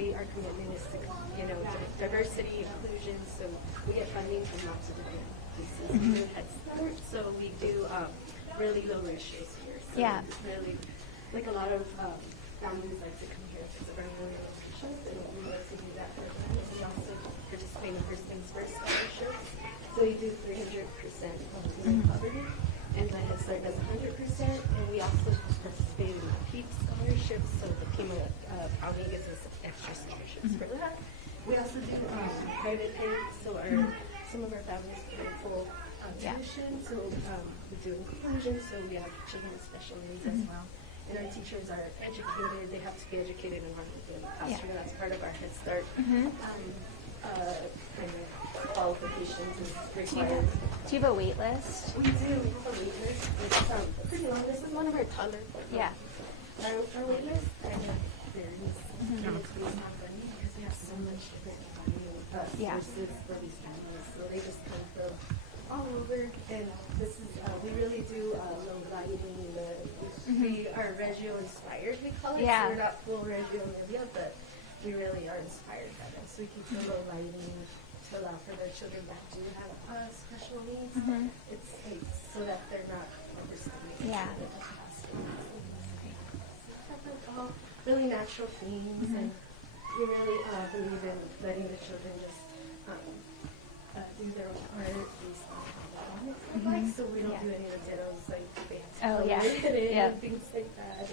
really our commitment is to, diversity, inclusion. So we get funding from lots of different places. We do Head Start, so we do really low ratios here. So it's really, like a lot of families like to come here because of our low locations, and we like to do that for them. And we also participate in First Things First scholarships. So we do 300% of poverty, and the Head Start does 100%. And we also participate in the PEEP scholarships, so the Pima County gives us extra scholarships for that. We also do private pay, so some of our families pay full tuition, so we do inclusion, so we have children with special needs as well. And our teachers are educated, they have to be educated in the classroom, that's part of our Head Start kind of qualifications is required. Do you have a wait list? We do, we have a wait list. It's pretty long. This is one of our toddler programs. Our wait list kind of varies because we have so much different sources for these families. So they just come from all over. And this is, we really do low lighting. We are Reggio inspired, we call it. So we're not full Reggio Emilia, but we really are inspired by them. So we can do low lighting to allow for their children that do have special needs. It's so that they're not overstimulated. All really natural themes, and we really believe in letting the children just do their own art based on how they want it to look like. So we don't do any of the dittos like they have to color it in and things like that.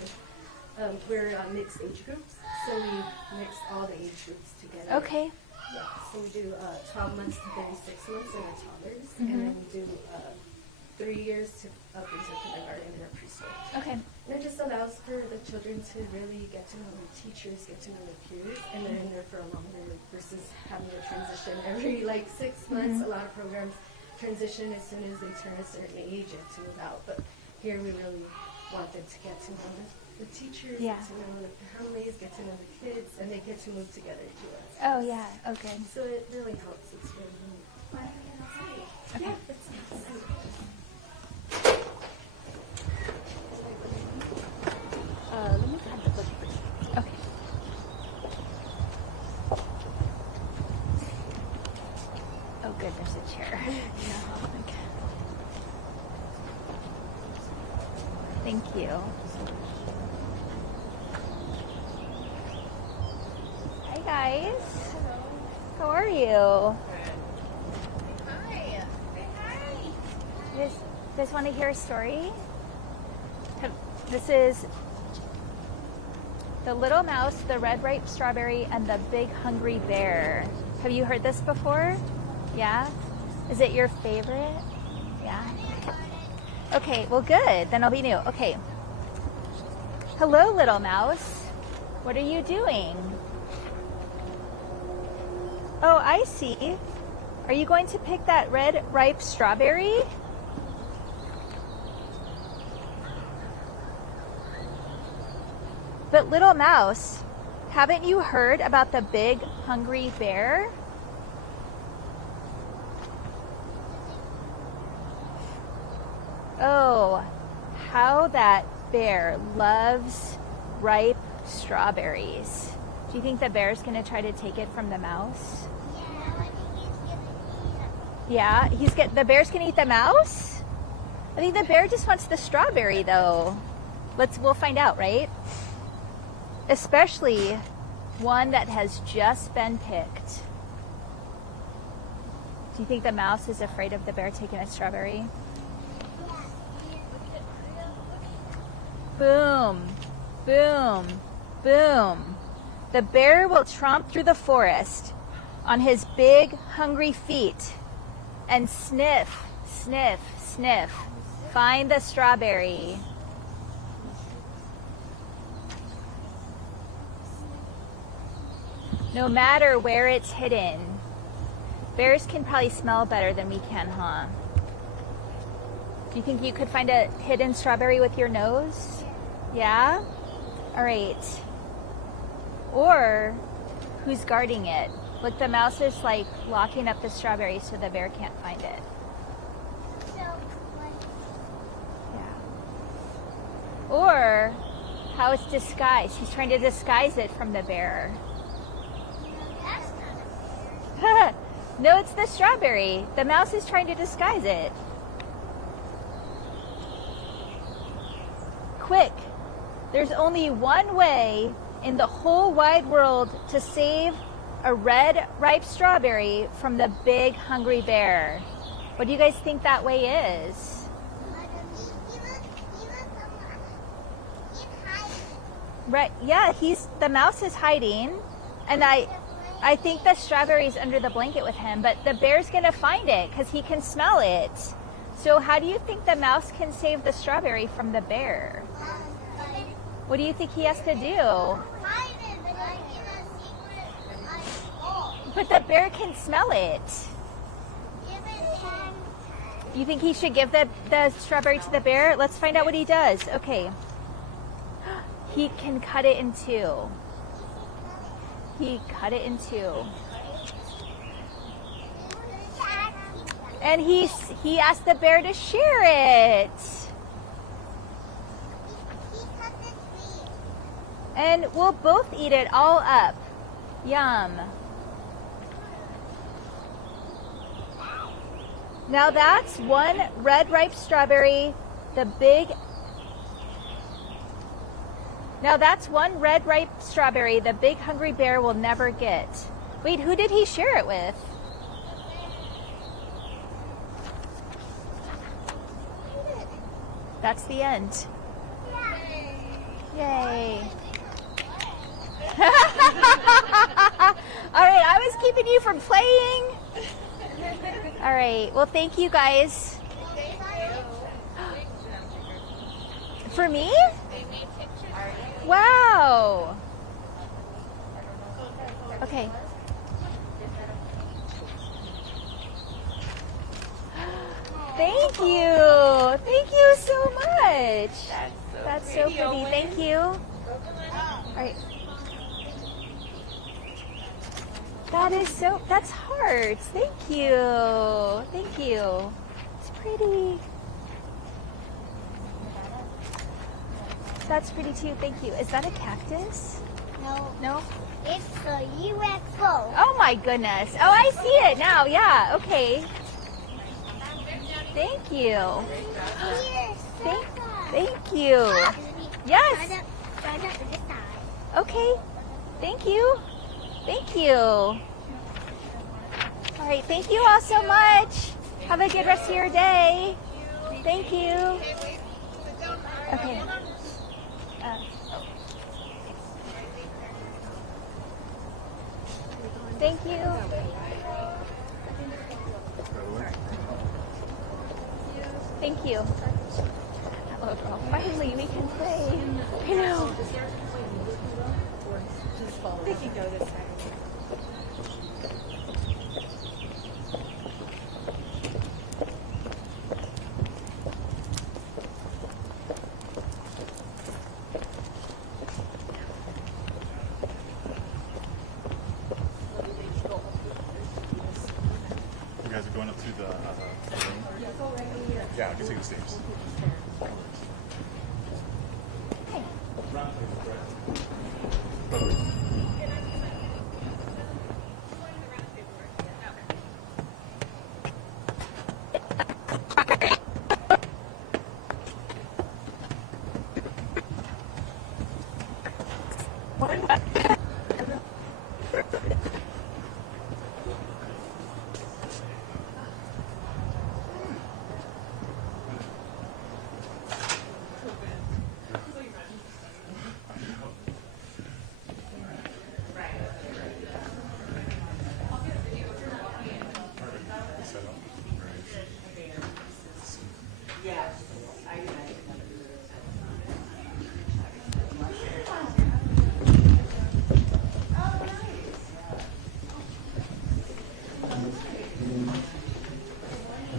And, we're mixed age groups, so we mix all the age groups together. Okay. Yeah, so we do 12 months to 36 months in our toddlers, and then we do 3 years to upwards of kindergarten in our preschool. Okay. And it just allows for the children to really get to know their teachers, get to know their peers, and they're in there for a longer versus having to transition every 6 months. A lot of programs transition as soon as they turn a certain age and to move out, but here we really want them to get to know the teachers, get to know the families, get to know the kids, and they get to move together too. Oh yeah, okay. So it really helps. It's really neat. Okay. Yeah, it's nice. Let me kind of look for. Okay. Oh, good. There's a chair. Okay. Thank you. Hi guys. How are you? Hi. Hi. You guys want to hear a story? This is The Little Mouse, the Red Ripe Strawberry, and the Big Hungry Bear. Have you heard this before? Yeah? Is it your favorite? Yeah? Okay, well good. Then it'll be new. Okay. Hello, Little Mouse. What are you doing? Oh, I see. Are you going to pick that red ripe strawberry? But Little Mouse, haven't you heard about the Big Hungry Bear? Oh, how that bear loves ripe strawberries. Do you think the bear's going to try to take it from the mouse? Yeah, the bear's going to eat the mouse? I think the bear just wants the strawberry though. We'll find out, right? Especially one that has just been picked. Do you think the mouse is afraid of the bear taking a strawberry? Boom, boom, boom. The bear will tromp through the forest on his big, hungry feet and sniff, sniff, sniff. Find the strawberry. No matter where it's hidden. Bears can probably smell better than we can, huh? Do you think you could find a hidden strawberry with your nose? Yeah? All right. Or who's guarding it? Look, the mouse is locking up the strawberry so the bear can't find it. Yeah. Or how it's disguised. He's trying to disguise it from the bear. No, it's the strawberry. The mouse is trying to disguise it. Quick. There's only one way in the whole wide world to save a red, ripe strawberry from the big, hungry bear. What do you guys think that way is? Right, yeah, the mouse is hiding, and I think the strawberry's under the blanket with him, but the bear's gonna find it because he can smell it. So how do you think the mouse can save the strawberry from the bear? What do you think he has to do? But the bear can smell it. You think he should give the strawberry to the bear? Let's find out what he does. Okay. He can cut it in two. He cut it in two. And he asked the bear to share it. And we'll both eat it all up. Yum. Now that's one red ripe strawberry, Now that's one red ripe strawberry the big hungry bear will never get. Wait, who did he share it with? That's the end. Yay. All right, I was keeping you from playing. All right, well, thank you guys. For me? Wow. Okay. Thank you. Thank you so much. That's so pretty. Thank you. All right. That's hearts. Thank you. Thank you. It's pretty. That's pretty too. Thank you. Is that a cactus? No. No? It's a UFO. Oh my goodness. Oh, I see it now. Yeah. Okay. Thank you. Thank you. Yes. Okay. Thank you. Thank you. All right. Thank you all so much. Have a good rest of your day. Thank you. Okay. Thank you. Thank you. Oh, girl, finally we can play. I know. They can go this way. You guys are going up to the room? Yeah, I can take the stairs.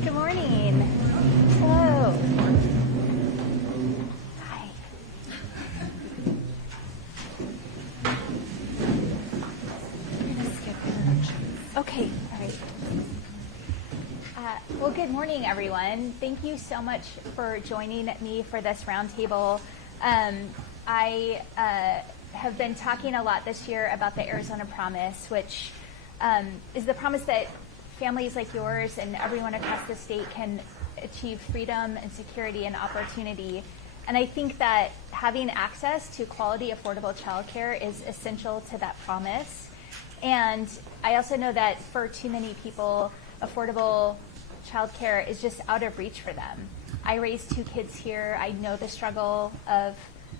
Good morning. Hello. Hi. Okay, all right. Well, good morning, everyone. Thank you so much for joining me for this roundtable. I have been talking a lot this year about the Arizona Promise, which is the promise that families like yours and everyone across the state can achieve freedom and security and opportunity. And I think that having access to quality, affordable childcare is essential to that promise. And I also know that for too many people, affordable childcare is just out of reach for them. I raised 2 kids here. I know the struggle of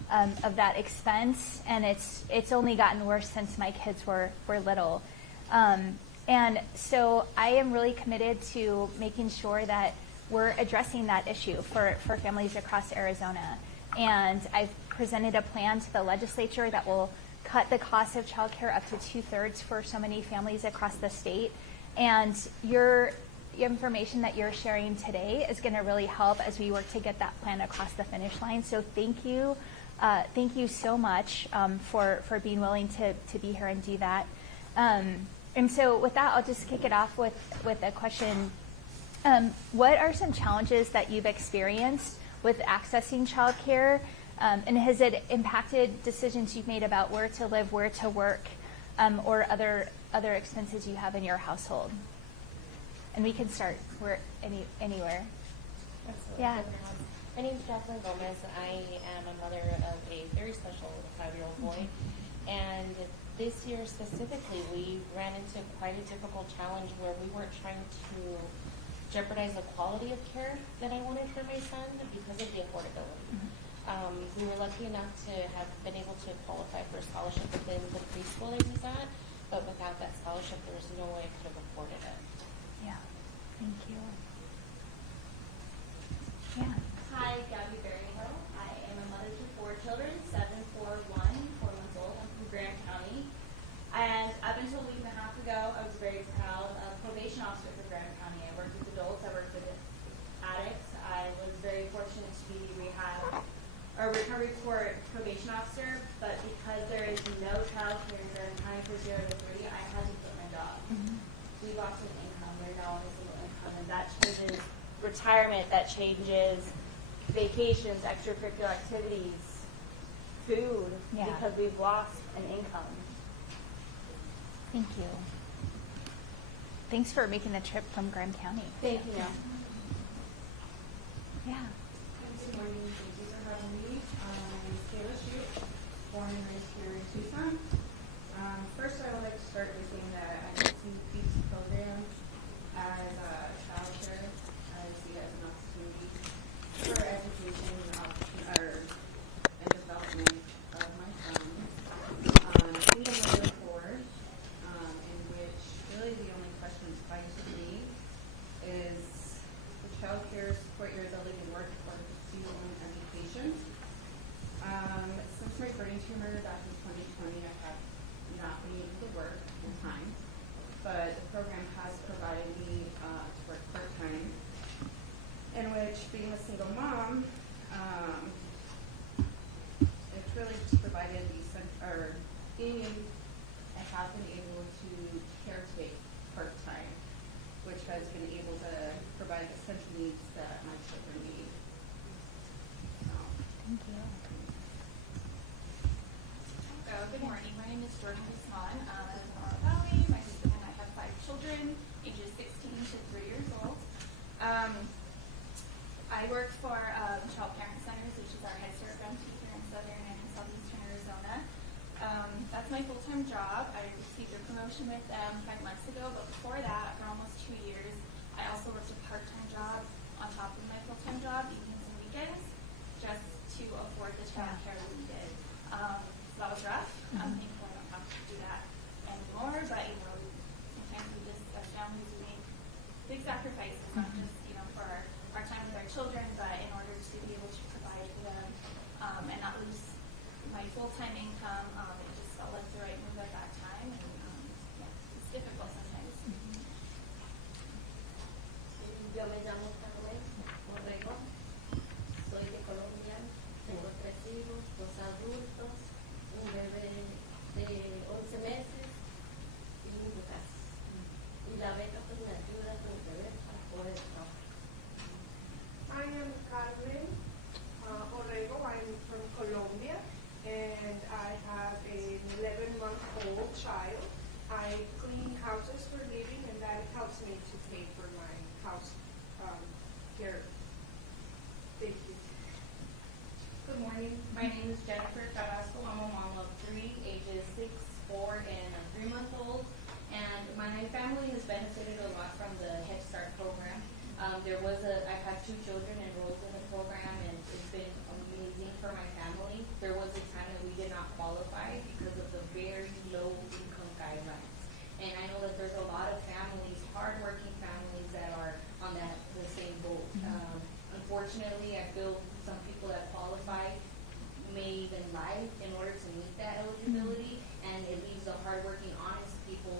that expense, and it's only gotten worse since my kids were little. And so I am really committed to making sure that we're addressing that issue for families across Arizona. And I've presented a plan to the legislature that will cut the cost of childcare up to 2/3 for so many families across the state. And your information that you're sharing today is going to really help as we work to get that plan across the finish line. So thank you. Thank you so much for being willing to be here and do that. And so with that, I'll just kick it off with a question. What are some challenges that you've experienced with accessing childcare? And has it impacted decisions you've made about where to live, where to work, or other expenses you have in your household? And we can start anywhere. Absolutely. Yeah. My name is Jacqueline Gomez. I am a mother of a very special 5-year-old boy. And this year specifically, we ran into quite a difficult challenge where we weren't trying to jeopardize the quality of care that I wanted for my son because of the affordability. We were lucky enough to have been able to qualify for a scholarship within the preschool that he's at, but without that scholarship, there was no way I could have afforded it. Yeah. Thank you. Yeah. Hi, Gabby Berryhill. I am a mother to 4 children, 7, 4, 1, 4 months old. I'm from Graham County. And up until a week and a half ago, I was very proud of probation officer for Graham County. I worked with adults, I worked with addicts. I was very fortunate to be recovery court probation officer, but because there is no child care in Graham County for 0 to 3, I had to quit my job. We lost an income. We're now on a single income, and that changes retirement, that changes vacations, extracurricular activities, food, because we've lost an income. Thank you. Thanks for making the trip from Graham County. Thank you. Yeah. Good morning. Thank you for having me. My name is Kayla Shute, born and raised here in Tucson. First, I would like to start by saying that I see these programs as child care. I see it as an opportunity for education and development of my son. Being a mother of 4, in which really the only question tied to me is the child care support your ability to work or pursue your own education. Since my brain tumor back in 2020, I have not been able to work full time, but the program has provided me to work part time, in which being a single mom, it's really just provided I have been able to caretake part time, which has been able to provide the essential needs that my children need. Thank you. Good morning. My name is Jordan Guzman. I live in Morro Valley. My husband and I have 5 children, ages 16 to 3 years old. I work for Child Parent Centers, which is our Head Start grantee here in southern and southeastern Arizona. That's my full-time job. I received a promotion with them 5 months ago, but before that, for almost 2 years, I also worked a part-time job on top of my full-time job, evenings and weekends, just to afford the child care we needed. So that was rough. I'm thankful I don't have to do that anymore, but sometimes we just, as families, we make big sacrifices, not just, for our time with our children, but in order to be able to provide for them and not lose my full-time income. It just felt like the right move at that time, and it's difficult sometimes. Yo me llamo Carmen Borrego, soy de Colombia, tengo 3 hijos, 2 adultos, un bebé de 11 meses y un bebé. Y la beca pues me ayuda con el bebé para poder trabajar. I am Carmen Borrego. I'm from Colombia, and I have an 11-month-old child. I clean houses for living, and that helps me to pay for my house care. Thank you. Good morning. My name is Jennifer Carrasco. I'm a mom of 3, ages 6, 4, and a 3-month-old. And my family has benefited a lot from the Head Start program. I have 2 children enrolled in the program, and it's been amazing for my family. There was a time that we did not qualify because of the very low income guidelines. And I know that there's a lot of families, hardworking families, that are on the same boat. Unfortunately, I feel some people that qualify may even lie in order to meet that eligibility, and it leaves the hardworking, honest people,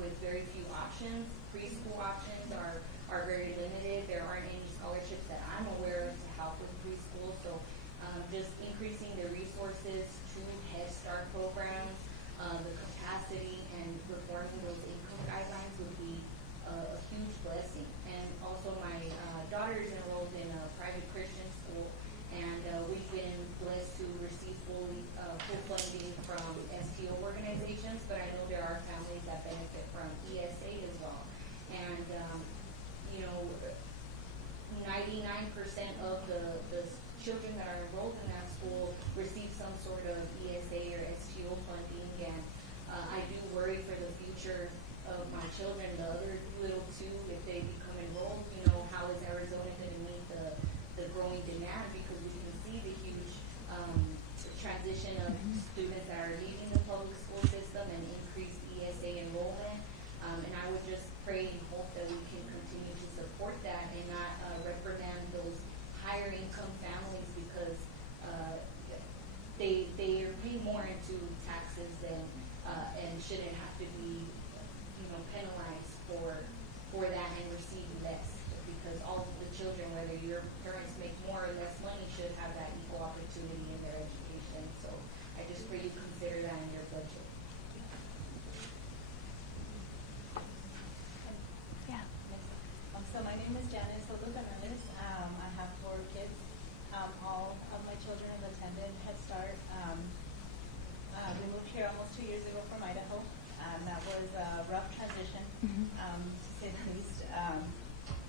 with very few options. Preschool options are very limited. There aren't any scholarships that I'm aware of to help with preschool. So just increasing the resources to Head Start programs, the capacity, and reforming those income guidelines would be a huge blessing. And also my daughter is enrolled in a private Christian school, and we've been blessed to receive full funding from STO organizations, but I know there are families that benefit from ESA as well. And 99% of the children that are enrolled in that school receive some sort of ESA or STO funding, and I do worry for the future of my children, the other little 2, if they become enrolled. How is Arizona going to meet the growing demand, because we can see the huge transition of students that are leaving the public school system and increased ESA enrollment. And I would just pray and hope that we can continue to support that and not reprimand those higher income families, because they are being more into taxes and shouldn't have to be penalized for that and receive less, because all of the children, whether your parents make more or less money, should have that equal opportunity in their education. So I just pray you consider that in your budget. Yeah. So my name is Janice Olucanales. I have 4 kids. All of my children have attended Head Start. We moved here almost 2 years ago from Idaho. That was a rough transition, to say the least.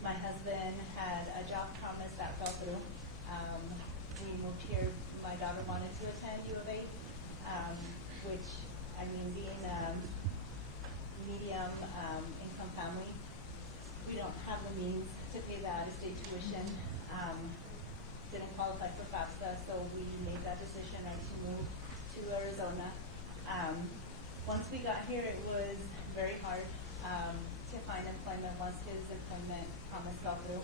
My husband had a job promise that fell through. We moved here. My daughter wanted to attend U of A, which, I mean, being a medium income family, we don't have the means to pay the out-of-state tuition. Didn't qualify for FAFSA, so we made that decision to move to Arizona. Once we got here, it was very hard to find employment once his employment promise fell through.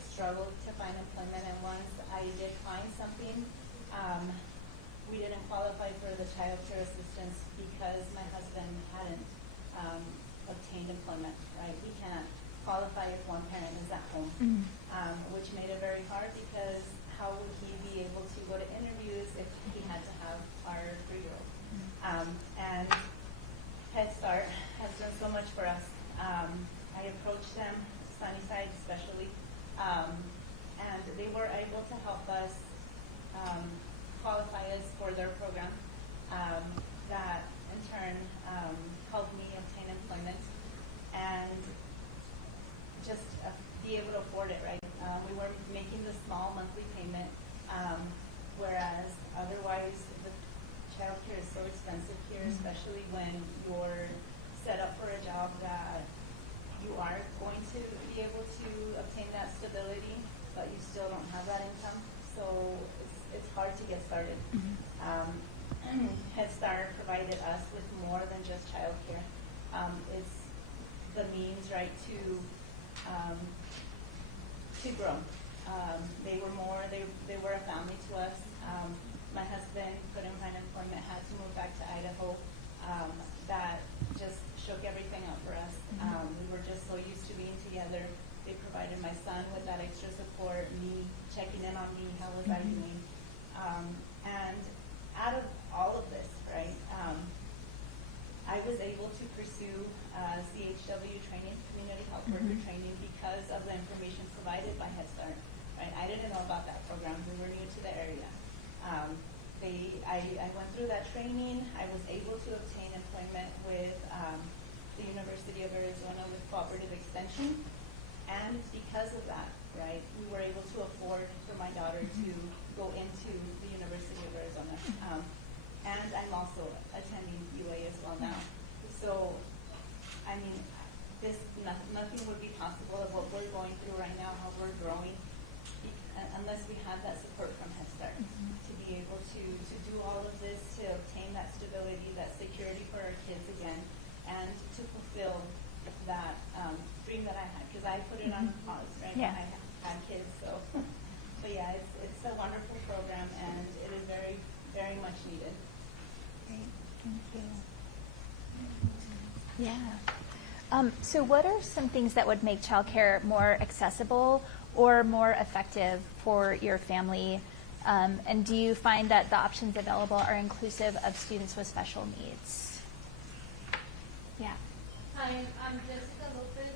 Struggled to find employment, and once I did find something, we didn't qualify for the child care assistance because my husband hadn't obtained employment, right? We can't qualify if one parent is at home, which made it very hard, because how would he be able to go to interviews if he had to have our 3-year-old? And Head Start has done so much for us. I approached them, Sunnyside especially, and they were able to help us qualify us for their program. That in turn helped me obtain employment and just be able to afford it, right? We were making the small monthly payment, whereas otherwise the child care is so expensive here, especially when you're set up for a job that you are going to be able to obtain that stability, but you still don't have that income. So it's hard to get started. Head Start provided us with more than just child care. It's the means, right, to grow. They were a family to us. My husband couldn't find employment, had to move back to Idaho. That just shook everything up for us. We were just so used to being together. They provided my son with that extra support, me checking in on me, how was I doing? And out of all of this, right, I was able to pursue CHW training, community health worker training, because of the information provided by Head Start. Right? I didn't know about that program. We were new to the area. I went through that training. I was able to obtain employment with University of Arizona with cooperative extension. And because of that, right, we were able to afford for my daughter to go into the University of Arizona. And I'm also attending UA as well now. So, I mean, nothing would be possible of what we're going through right now, how we're growing, unless we had that support from Head Start to be able to do all of this, to obtain that stability, that security for our kids again, and to fulfill that dream that I had, because I put it on pause, right? Yeah. I had kids, so. But yeah, it's a wonderful program, and it is very, very much needed. Great, thank you. Yeah. So what are some things that would make childcare more accessible or more effective for your family? And do you find that the options available are inclusive of students with special needs? Yeah. Hi, I'm Jessica Lopez.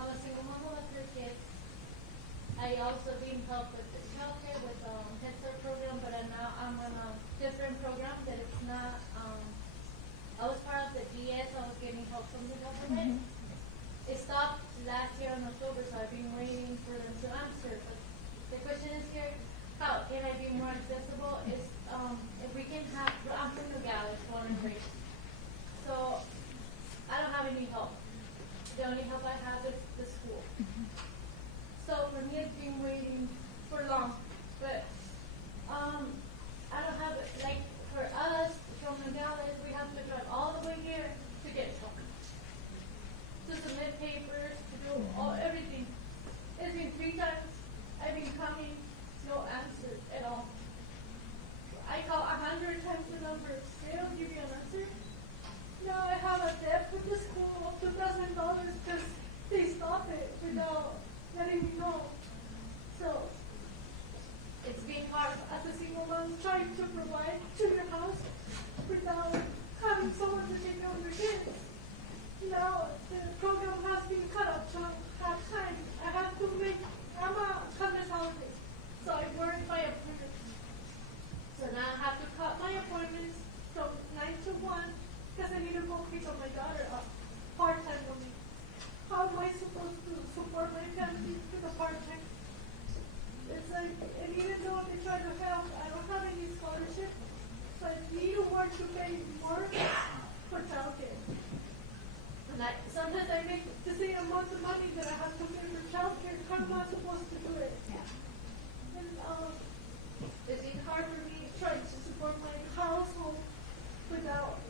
I'm a single mom of 3 kids. I also been helped with the childcare with Head Start program, but now I'm on a different program that it's not. I was part of the DS. I was getting help from the government. It stopped last year in October, so I've been waiting for them to answer. But the question is here, how can I be more accessible? Is if we can have. I'm from Nogales, born and raised. So I don't have any help. The only help I have is the school. So for me, it's been waiting for long. But I don't have it. Like for us from Nogales, we have to drive all the way here to get help. To submit papers, to do everything. It's been 3 times. I've been coming, no answer at all. I call 100 times the number. They don't give me an answer. Now I have a debt with the school of $2,000 because they stopped it without letting me know. So it's been hard as a single mom trying to provide to your house without having someone to take care of your kids. Now the program has been cut up to half time. I have to make, I'm a countless houses, so I work by appointments. So now I have to cut my appointments from 9 to 1 because I need to go pick up my daughter up part-time with me. How am I supposed to support my family with a part-time? It's like, and even though they try to help, I don't have any scholarship, so I need to work to pay more for childcare. And sometimes I make the same amount of money that I have to pay for childcare. How am I supposed to do it? Yeah. And it's been hard for me trying to support my household without.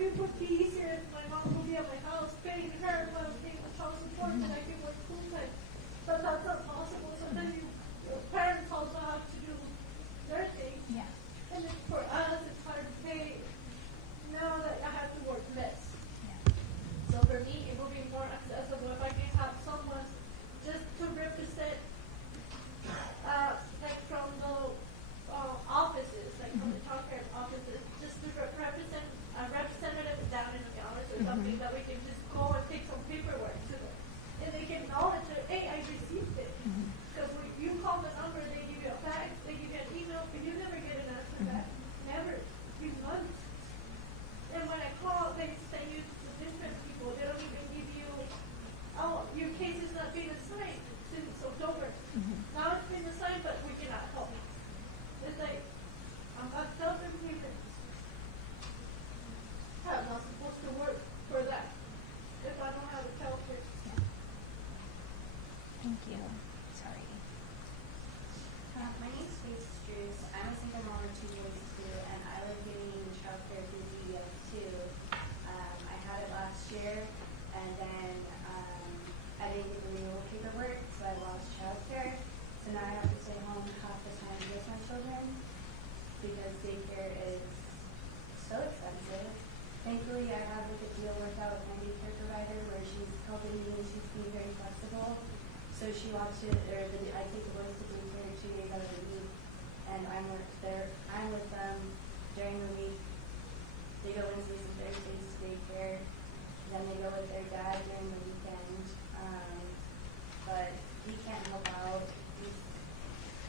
It would be easier if my mom would be at my house paying her while paying the child support and I can work full time. But that's not possible. So then your parents also have to do their thing. Yeah. And then for us, it's hard to pay now that I have to work less. Yeah. So for me, it will be more accessible if I can have someone just to represent, like from the offices, like from the childcare offices, just to represent a representative down in the gallery or something that we can just go and take some paperwork to them. And they can acknowledge that, hey, I received it. Because when you call the number, they give you a fax, they give you an email, but you never get an answer back. Never. In months. And when I call, they send you to different people. They don't even give you, oh, your case is not being assigned since October. Now it's been assigned, but we cannot help. It's like, I'm not self-employed. I'm not supposed to work for that if I don't have a childcare. Yeah. Thank you. Sorry. My name's Faith Struce. I'm a single mom of 2 boys too, and I was getting childcare through DBS too. I had it last year, and then I didn't get the renewal paperwork, so I lost childcare. So now I have to stay home half the time with my children because daycare is so expensive. Thankfully, I have a deal worked out with my daycare provider where she's helping me and she's being very flexible. So she watches I take the boys to daycare 2 days out of the week, and I'm with them during the week. They go Wednesdays and Thursdays to daycare. Then they go with their dad during the weekend. But he can't help out. He's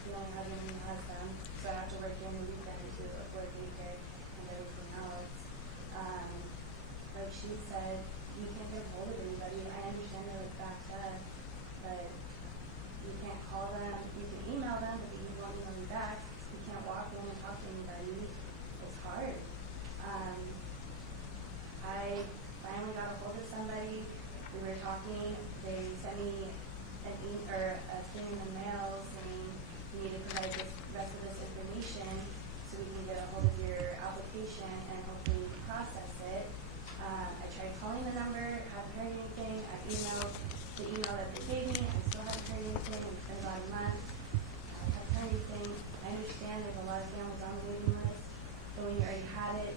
the only husband who has them. So I have to work during the weekend to afford daycare and everything else. Like she said, you can't get a hold of anybody. I understand they're like backed up, but you can't call them. You can email them, but you won't email me back. You can't walk in and talk to anybody. It's hard. I finally got a hold of somebody. We were talking. They sent me a thing in the mail saying you need to provide this rest of this information so we can get a hold of your application and hopefully process it. I tried calling the number, haven't heard anything. I emailed the email that they gave me. I still haven't heard anything. It's been about a month. I haven't heard anything. I understand there's a lot of families on the waiting list, but when you already had it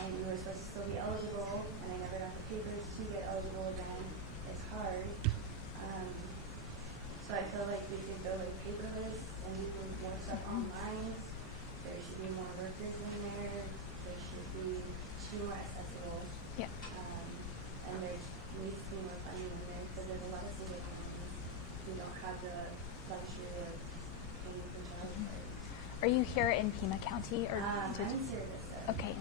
and you were supposed to still be eligible, and I never got the papers to get eligible again, it's hard. So I feel like we could go like paperless and we can do more stuff online. There should be more workers in there. There should be more accessible. Yeah. And there needs to be more funding in there because there's a lot of single families who don't have the luxury of paying for childcare. Are you here in Pima County or? I'm in Syracuse. Okay.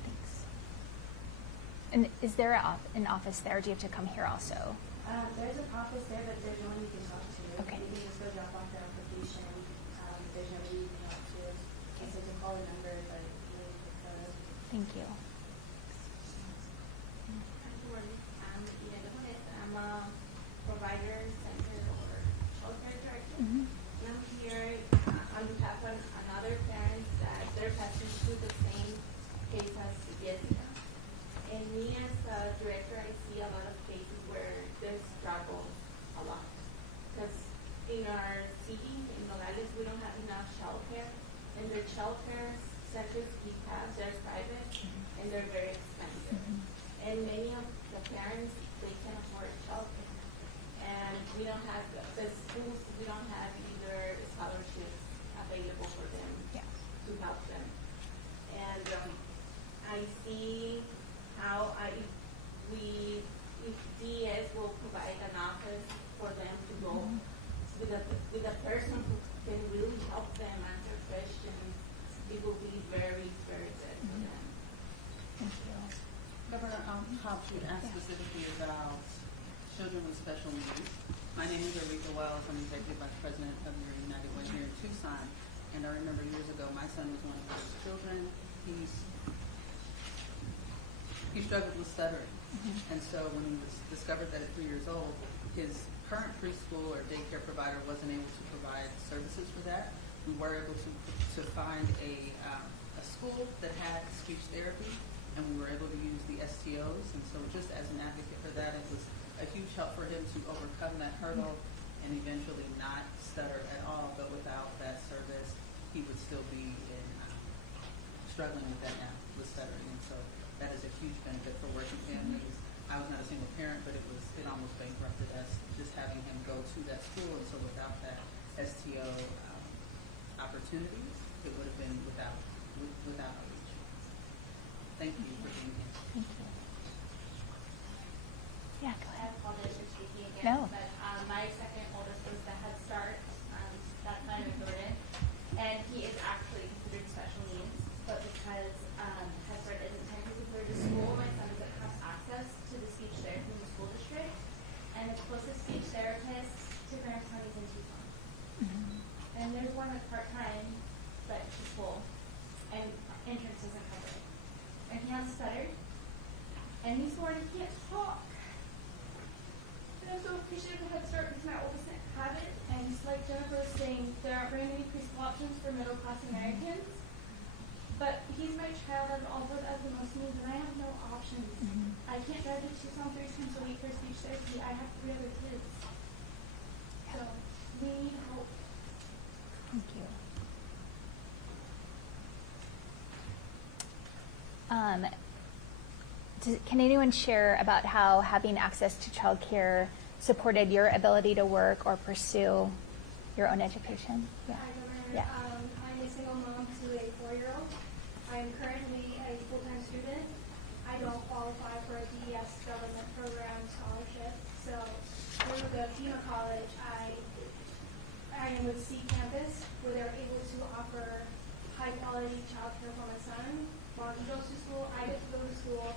Thanks. And is there an office there? Do you have to come here also? There's an office there, but there's no one you can talk to. Okay. You can just go drop off the application. There's nobody you can talk to. I said to call a number, but Thank you. I'm a provider center or childcare director. Mm-hmm. And I'm here on behalf of another parent that they're passing through the same case as Jessica. And me as a director, I see a lot of cases where they struggle a lot. Because in our city, in Nogales, we don't have enough childcare. And the childcare centers we have, they're private and they're very expensive. And many of the parents, they can't afford childcare. And we don't have, the schools, we don't have either scholarships available for them to help them. And I see how if DS will provide an office for them to go with a person who can really help them answer questions, it will be very, very good for them. Thank you. Governor Hobbs, you asked specifically about children with special needs. My name is Aretha Wells. I'm Executive Vice President of the United Way here in Tucson. And I remember years ago, my son was one of those children. He struggled with stuttering. And so when he was discovered that at 3 years old, his current preschool or daycare provider wasn't able to provide services for that. We were able to find a school that had speech therapy, and we were able to use the STOs. And so just as an advocate for that, it was a huge help for him to overcome that hurdle and eventually not stutter at all. But without that service, he would still be struggling with that now, with stuttering. And so that is a huge benefit for working families. I was not a single parent, but it almost bankrupted us just having him go to that school. And so without that STO opportunity, it would have been without reach. Thank you for being here. Thank you. Yeah, go I ahead. apologize for speaking again. No. But my second oldest was the Head Start, that kind of Jordan, and he is actually considered special needs. But because Head Start isn't technically considered a school, my son doesn't have access to the speech therapy in the school district. And the closest speech therapist to Grand County is in Tucson. And there's one that's part-time, but she's full. And entrance isn't covered. And he has stuttered. And he's sworn he can't talk. And I'm so appreciative of Head Start because my oldest didn't have it. And like Jennifer was saying, there aren't very many preschool options for middle-class Americans. But he's my child that also has the most needs, and I have no options. I can't drive to Tucson 3 times a week for speech therapy. I have 3 other kids. So we need help. Thank you. Can anyone share about how having access to childcare supported your ability to work or pursue your own education? Yeah. Hi, Governor. Yeah. I'm a single mom to a 4-year-old. I'm currently a full-time student. I don't qualify for a DES government program scholarship. So through the FEMA college, I am with C Campus, where they're able to offer high-quality childcare for my son. While he goes to school, I get to go to school,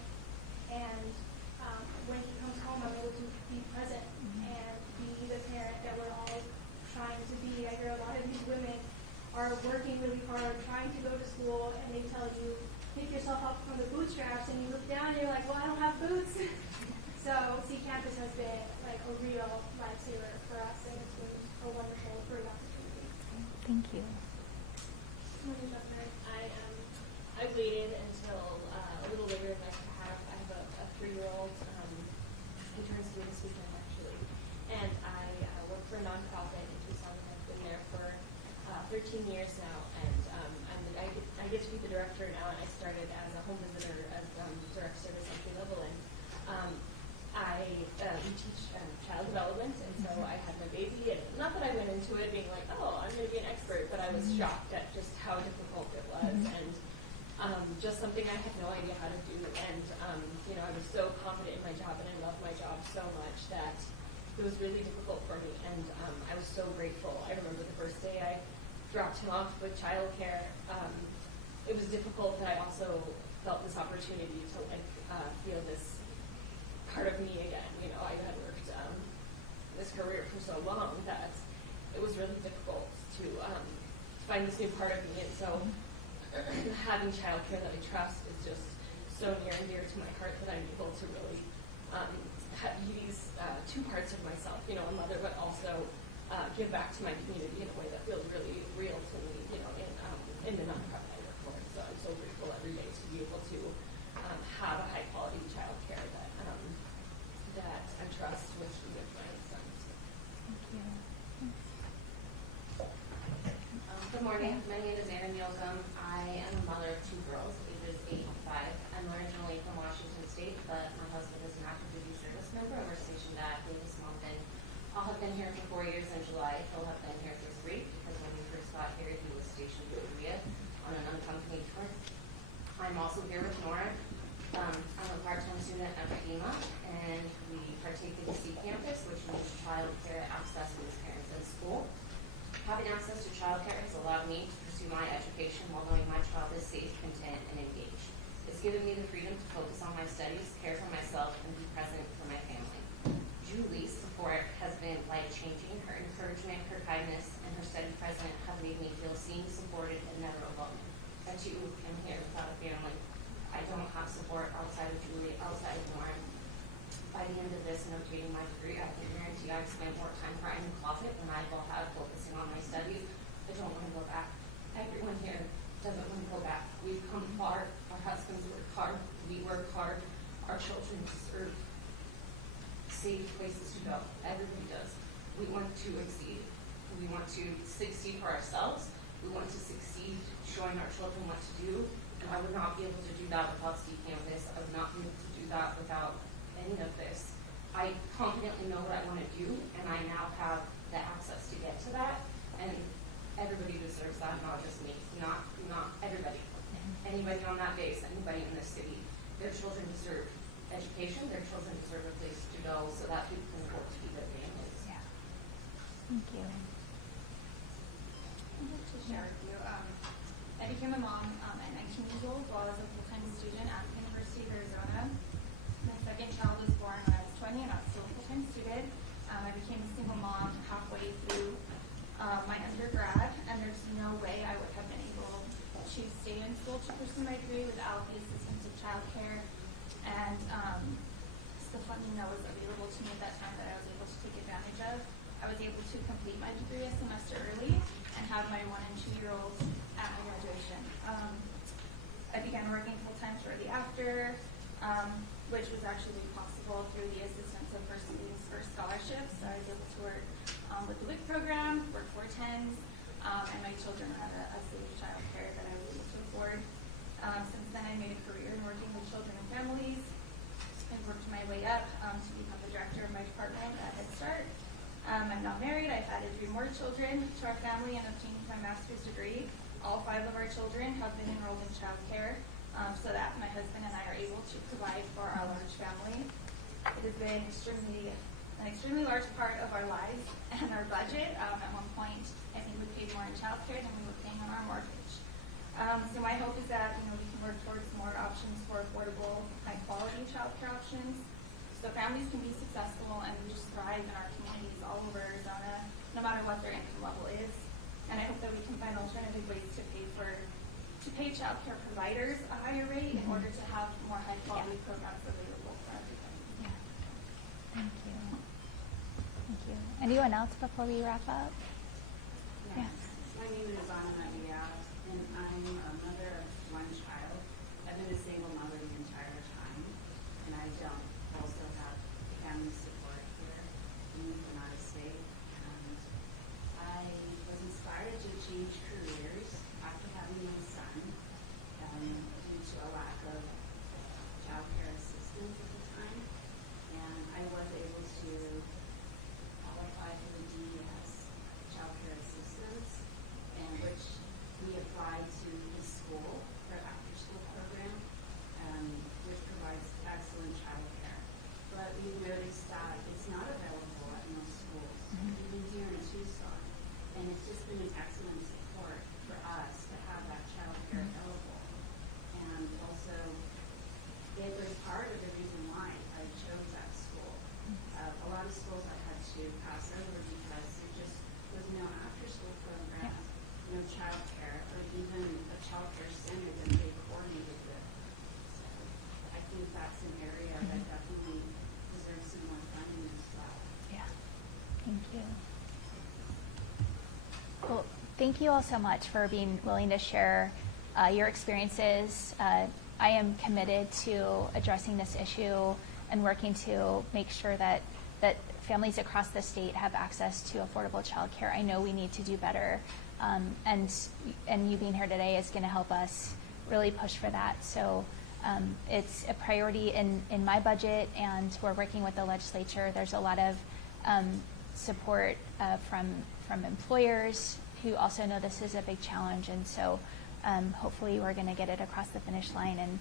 down, you're like, well, I don't have boots. So C Campus has been like a real lifesaver for us, and it's been a wonderful, great opportunity. Thank you. I waited until a little later than I have a 3-year-old who turns 3 this weekend actually, and I work for a nonprofit in Tucson, and I've been there for 13 years now, and I get to be the director now, and I started as a home visitor as direct service entry level, and we teach child development, and so I had my baby, and not that I went into it being like, oh, I'm going to be an expert, but I was shocked at just how difficult it was, and just something I had no idea how to do, and I was so confident in my job, and I loved my job so much that it was really difficult for me, and I was so grateful. I remember the first day I dropped him off with childcare. It was difficult, but I also felt this opportunity to feel this part of me again. I had worked this career for so long that it was really difficult to find this new part of me, and so having childcare that I trust is just so near and dear to my heart that I'm able to really be these 2 parts of myself, a mother, but also give back to my community in a way that feels really real to me, in the nonprofit I work for. So I'm so grateful every day to be able to have a high quality childcare that I trust with my sons. Thank you. Good morning. My name is Erin Yocum. I am a mother of 2 girls, ages 8 and 5. I'm originally from Washington State, but my husband is an active duty service member, and we're stationed at Davis Mountain. I'll have been here for 4 years in July. He'll have been here for 3 because when we first got here, he was stationed in Korea on an unaccompanied tour. I'm also here with Nora. I'm a part-time student at FEMA, and we partake in the C Campus, which means child care access to his parents in school. Having access to childcare has allowed me to pursue my education while knowing my child is safe, content, and engaged. It's given me the freedom to focus on my studies, care for myself, and be present for my family. Julie's support has been life-changing. Her encouragement, her kindness, and her steady presence have made me feel seen, supported, and never alone. I too am here without a family. I don't have support outside of Julie, outside of Lauren. By the end of this and obtaining my degree, I can guarantee I've spent more time crying in the closet than I will have focusing on my studies. I don't want to go back. Everyone here doesn't want to go back. We've come far. Our husbands work hard. We work hard. Our children deserve safe places to go. Everybody does. We want to exceed. We want to succeed for ourselves. We want to succeed showing our children what to do. And I would not be able to do that without C Campus. I would not be able to do that without any of this. I confidently know what I want to do, and I now have the access to get to that, and everybody deserves that, not just me, not everybody. Anybody on that base, anybody in this city, their children deserve education, their children deserve a place to go so that people can afford to feed their families. Yeah. Thank you. I'd like to share with you. I became a mom at 19 years old while I was a full-time student at the University of Arizona. My second child was born when I was 20, and I was still a full-time student. I became a single mom halfway through my undergrad, and there's no way I would have been able to stay in school to pursue my degree without the assistance of childcare and the funding that was available to me at that time that I was able to take advantage of. I was able to complete my degree a semester early and have my 1- and 2-year-olds at my graduation. I began working full-time shortly after, which was actually possible through the assistance of First Students First Scholarships. So I was able to work with the WIC program, work 410s, and my children had a safe child care that I was able to afford. Since then, I made a career in working with children and families. I worked my way up to become the director of my department at Head Start. I'm now married. I've added 3 more children to our family and obtained my master's degree. All 5 of our children have been enrolled in child care so that my husband and I are able to provide for our large family. It has been an extremely large part of our lives and our budget. At one point, I think we paid more in child care than we were paying on our mortgage. So my hope is that we can work towards more options for affordable, high-quality child care options, so families can be successful and we just thrive in our communities all over Arizona, no matter what their income level is. And I hope that we can find alternative ways to pay for to pay child care providers a higher rate in order to have more high quality programs available for everybody. Yeah. Thank you. Thank you. Anyone else before we wrap up? Yes. My name is Anna Maria, and I'm a mother of one child. I've been a single mother the entire time, and I don't also have family support here. I moved from out of state, and I was inspired to change careers after having my son due to a lack of childcare assistance at the time, and I was able to qualify for the DES childcare assistance, and which we applied to the school, their after-school program, which provides excellent childcare. But we noticed that it's not available at most schools, even here in Tucson, and it's just been an excellent support for us to have that childcare available. And also, it was part of the reason why I chose that school. A lot of schools I had to pass over because there just was no after-school program, no childcare, or even a childcare center that they coordinated with. So I think that's an area that definitely deserves some more funding as well. Yeah. Thank you. Well, thank you all so much for being willing to share your experiences. I am committed to addressing this issue and working to make sure that families across the state have access to affordable childcare. I know we need to do better, and you being here today is going to help us really push for that. So it's a priority in my budget, and we're working with the legislature. There's a lot of support from employers who also know this is a big challenge, and so hopefully we're going to get it across the finish line. And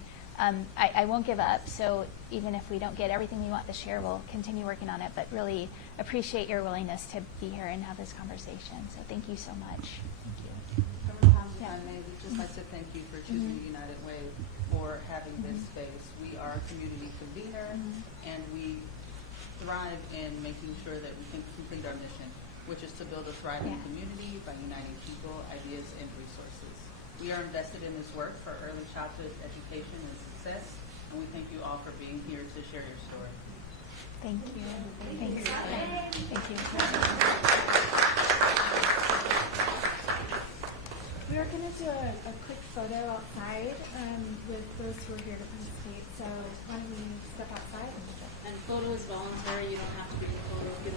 I won't give up, so even if we don't get everything we want this year, we'll continue working on it, but really appreciate your willingness to be here and have this conversation. So thank you so much. Thank you. I would just like to thank you for choosing the United Way for having this space. We are a community convener, and we thrive in making sure that we can complete our mission, which is to build a thriving community by uniting people, ideas, and resources. We are invested in this work for early childhood education and success, and we thank you all for being here to share your story. Thank you. Thank you. Thank you. We are going to do a quick photo outside with those who are here to participate. So why don't we step outside? And photo is voluntary. You don't have to be in the photo if you